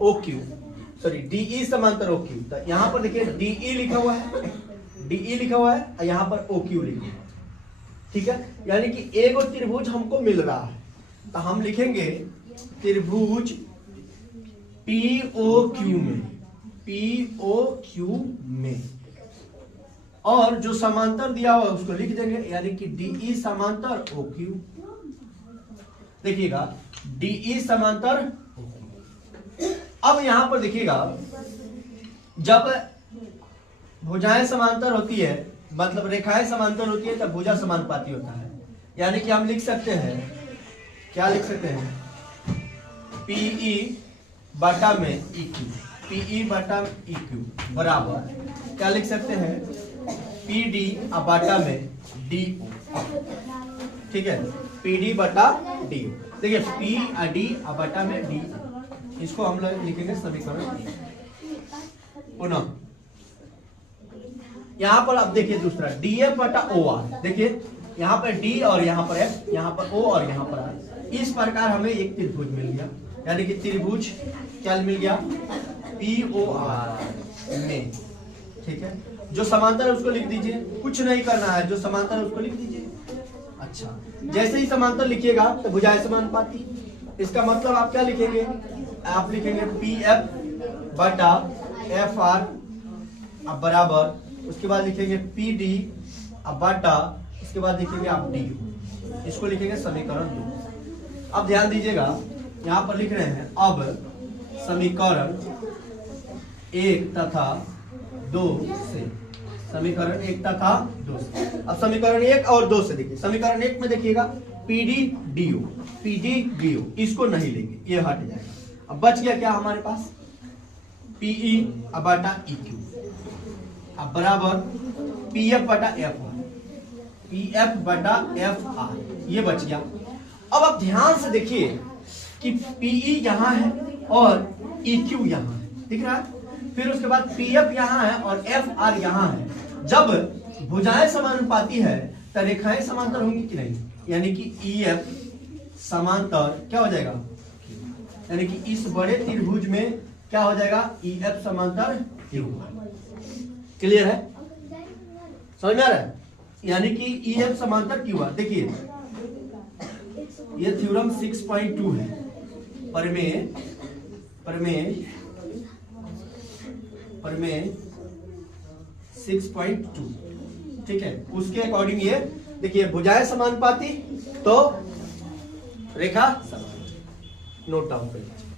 O Q, sorry DE समांतर O Q. तो यहां पर देखिए डीई लिखा हुआ है, डीई लिखा हुआ है और यहां पर ओ क्यू लिखा हुआ है, ठीक है। यानी कि एक और त्रिभुज हमको मिल रहा है, तो हम लिखेंगे त्रिभुज पीओक्यू में, पीओक्यू में, और जो समांतर दिया हुआ है उसको लिख देंगे, यानी कि डीई समांतर ओ क्यू। देखिएगा डीई समांतर। अब यहां पर देखिएगा जब भुजाएं समांतर होती है, मतलब रेखाएं समांतर होती है, तब भुजा समानुपाती होता है। यानी कि हम लिख सकते हैं, क्या लिख सकते हैं, पीई बटा में ई क्यू, पीई बटा ई क्यू बराबर क्या लिख सकते हैं, पी डी बटा में डी ओ, ठीक है, पी डी बटा डी ओ। देखिए पी डी बटा में डी, इसको हम लोग लिखेंगे समीकरण पुनः। यहां पर अब देखिए दूसरा डी एफ बटा ओ आर, देखिए यहां पर डी और यहां पर एफ, यहां पर ओ और यहां पर आर। इस प्रकार हमें एक त्रिभुज मिल गया, यानी कि त्रिभुज क्या मिल गया, पी ओ आर में, ठीक है। जो समांतर है उसको लिख दीजिए, कुछ नहीं करना है, जो समांतर है उसको लिख दीजिए। अच्छा, जैसे ही समांतर लिखिएगा तो भुजाएं समानुपाती, इसका मतलब आप क्या लिखेंगे, आप लिखेंगे पी एफ बटा एफ आर बराबर, उसके बाद लिखेंगे पी डी बटा, उसके बाद लिखेंगे आप डी, इसको लिखेंगे समीकरण 2। अब ध्यान दीजिएगा यहां पर लिख रहे हैं अब समीकरण 1 तथा 2 से, समीकरण 1 तथा 2 से। अब समीकरण 1 और 2 से देखिए, समीकरण 1 में देखिएगा P D D O, P D D O, इसको नहीं लेंगे, ये हट जाएगा। अब बच गया क्या हमारे पास, पीई बटा ई क्यू अब बराबर पी एफ बटा एफ आर, पी एफ बटा एफ आर, ये बच गया। अब आप ध्यान से देखिए कि पीई यहां है और ई क्यू यहां है, दिख रहा है। फिर उसके बाद पी एफ यहां है और एफ आर यहां है। जब भुजाएं समानुपाती है तो रेखाएं समांतर होंगी कि नहीं, यानी कि ई एफ समांतर क्या हो जाएगा, यानी कि इस बड़े त्रिभुज में क्या हो जाएगा, ई एफ समांतर क्यू। क्लियर है, समझ में आ रहा है, यानी कि ई एफ समांतर क्यू है। देखिए ये थ्योरम 6.2 है, प्रमेय प्रमेय प्रमेय 6.2, ठीक है। उसके अकॉर्डिंग ये देखिए भुजाएं समानुपाती तो रेखा, नोट डाउन कर लीजिए।